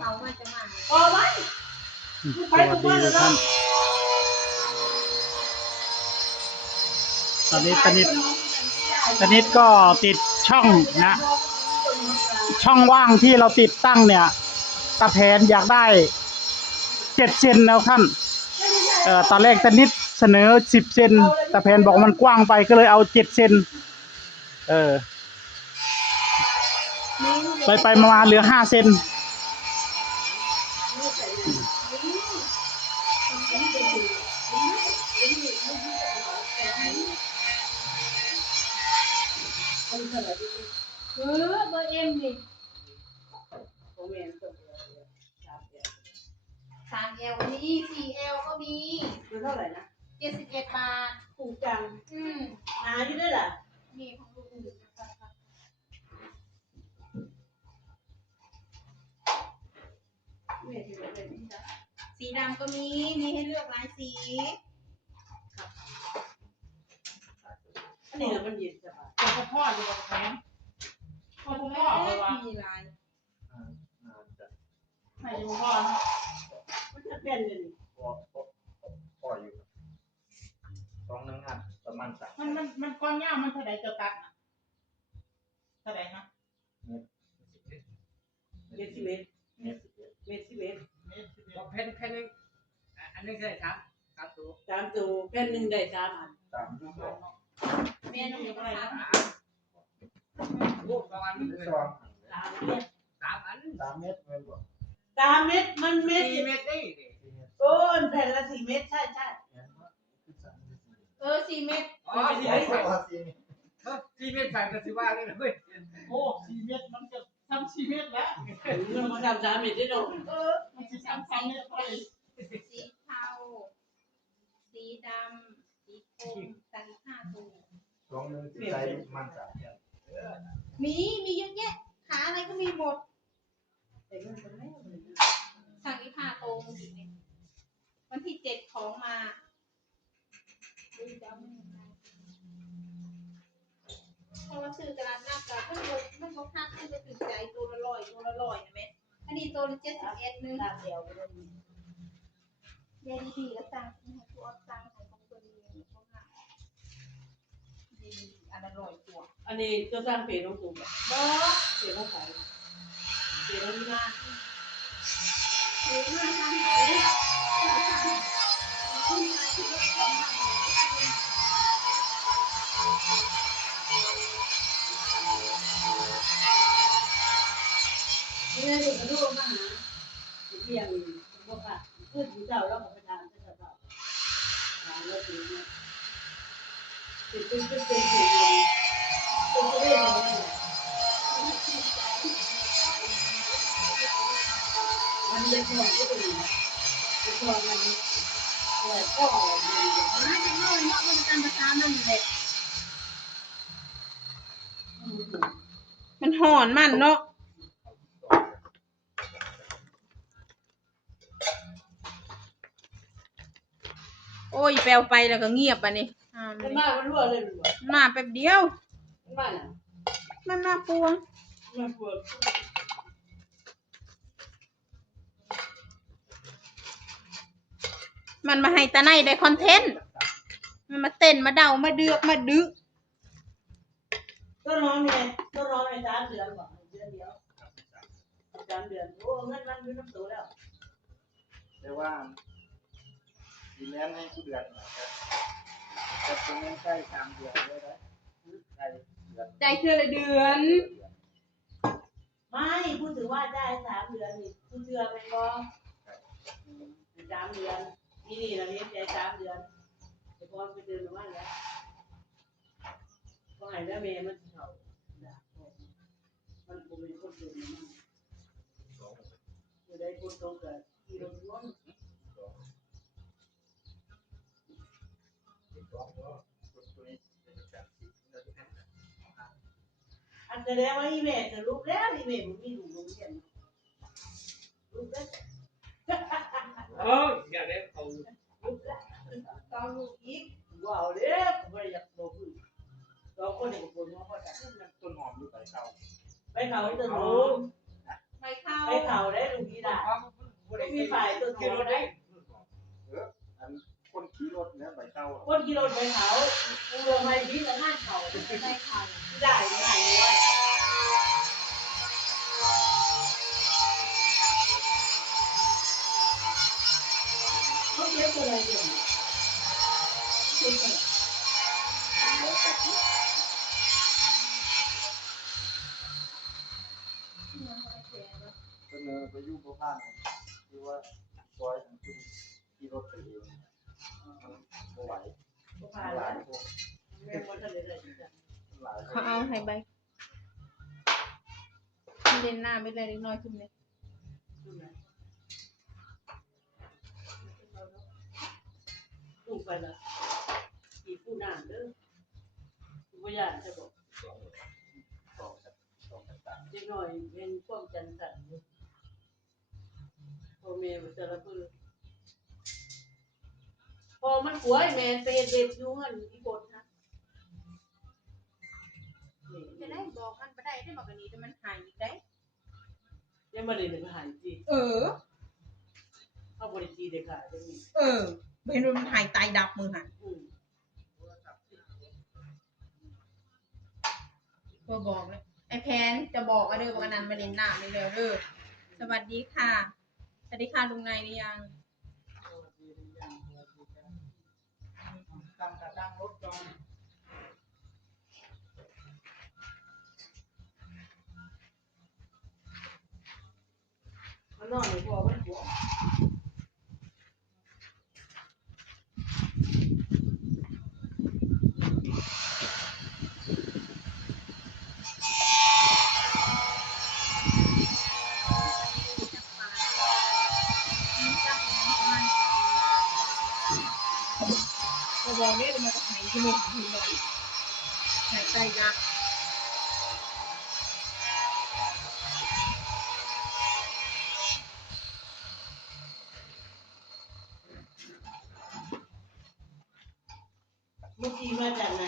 เขามาจะมาพอไหมสวัสดีทุกท่านตอนนี้ตนิดก็ติดช่องนะช่องว่างที่เราติดตั้งเนี่ยตาแผนอยากได้7 เซนแล้วท่านตอนแรกตนิดเสนอ10 เซนตาแผนบอกมันกว้างไปก็เลยเอา7 เซนไปมาเหลือ5 เซนเบอร์เอ็มดิ3L ก็มี4L ก็มีมันเท่าไหร่นะ71 บาทถูกจังหาอยู่ด้วยล่ะนี่ของลูกอื่นสีดำก็มีให้เลือกหลายสีอันนี้มันเย็นจ้ะพ่ออยู่กับแผนพ่อเลยว่ามีลายให้อยู่พ่อมันจะเป็นเลยพ่ออยู่2 1 อันประมาณ3มันก้อนยาวมันเท่าใดจะตัดน่ะเท่าใดฮะเมตร11บอกแผ่นนึงอันนึงใช่3ตัว3ตัวแผ่นนึงได้3อัน3 2แม่ต้องอยู่กับ3โอ้ประมาณ3 เมตร3 เมตรแม่นบ่3 เมตรมันเมตร4 เมตรได้โอ้ยแผ่นละ4 เมตรใช่4 เมตรอ๋อ4 เมตร4 เมตรสั่งกันสิว่าเลยเว้ยโอ้4 เมตรมันจะทำ4 เมตรแล้วมันทำ3 เมตรได้เนาะมันจะทำ3 เมตรไปสีเทาสีดำสีโคมตัน5ตัว2 1สิใส่มัน3เนี่ยมีเยอะแยะหาอะไรก็มีหมดสั่งที่ผ้าโตงอีกเนี่ยวันที่7ของมาพอมาซื้อตลาดนัดกันมันก็ค่าขึ้นไปถึงใจตัวละ100นะแม่อันนี้ตัวละ71นึงเดียวก็ได้เดี๋ยวดีๆแล้วสั่งให้ตัวสั่งให้ของตัวนี้พวกนั้นดีอันละ100ตัวอันนี้ก็สร้างเพจของผมบ่เพจของใครเพจของที่บ้านทำไหนนี่เลยก็ดูมาหาเพียงบ่ค่ะคือผู้เจ้าเราก็ไปทานเจ้าทานแล้วสิเนี่ยเป็นมันเล็กน้อยก็เป็นเล็กน้อยมันแล้วก็น่าจะน้อยเนาะมันตามภาษามันแหละมันหอนมันเนาะโอ้ยแปลวไปแล้วก็เงียบไปนี่มันมามันรั่วเลยมันมาแป๊บเดียวมันมาปวงมันปวดมันมาให้ตาในได้คอนเทนต์มันมาเต้นมาเดามาเดือกมาดึกก็น้องเนี่ย3 เดือนก่อนเดือนเดียว3 เดือนโอ้เงินมันอยู่น้ำตัวแล้วแต่ว่าดีแลนให้กูเดือนจะเป็นเงินใกล้3 เดือนได้ไหมใกล้เดือนใจเธอละเดือนไม่พูดถึงว่าได้3 เดือนนี่พูดเชื่อไหมก็3 เดือนนี่เราเลี้ยงใจ3 เดือนแต่พอไปเดือนละวันแล้วก็ให้แม่มันเขามันคงเป็นคนเดินมันจะได้คนตรงกับที่เราล้วนอันแสดงว่าอีเมลจะลุกแล้วอีเมลมันมีลูกลงเรียนลุกแล้วอยากได้เขาลุกแล้วตอนลูกอีกว้าวเด้อผมไม่อยากโดนพึ่งเราคนเด็กคนน้องก็จะต้นหอมอยู่ใบเขาไปเขาต้นหอมไปเข้าได้ลูกอีด่า มีฝ่ายตัว ขี่รถได้ อันคนขี่รถเนี่ยใบเต้า คนกิโลไปเขาเรือไม่พิษกับห้านเขาได้เขาได้ง่ายเลยเขาเลี้ยงอะไรอยู่เลี้ยง เสนอไปยุ่งกับบ้านที่ว่าซอยทั้งชุมขี่รถไปเองไม่ไหว ก็พาแล้วแม่คนทะเลได้จ้ะ หลาย เขาเอาให้ใบเล่นหน้าไม่ได้เล็กน้อยขึ้นเลย ลูกไปละกี่ผู้นานเด้อผู้ยานจะบอก สองต่าง เล็กน้อยเป็นพวกจันสันพ่อแม่มันจะระเบิดพอมันหัวแม่เตะเด็กอยู่หันที่บนนะ จะได้บอกมันไม่ได้ได้บอกกันนี้แต่มันหายอีกได้ ยังมาเรียนหายจี เข้าบริจีเด็กขาจะมี เห็นมันหายตายดับมือหันพอบอกเลยไอแพนจะบอกว่าเด้อบอกกันนั้นมาเล่นหน้าไม่เร็วเด้อสวัสดีค่ะสวัสดีค่ะลุงนายหรือยัง ตั้งกระดังรถจอด มันนอนในหัวมันหัว จะบอกเนี่ยมันจะหายที่มือของคุณเลยหายใจดับ เมื่อกี้มาจากไหน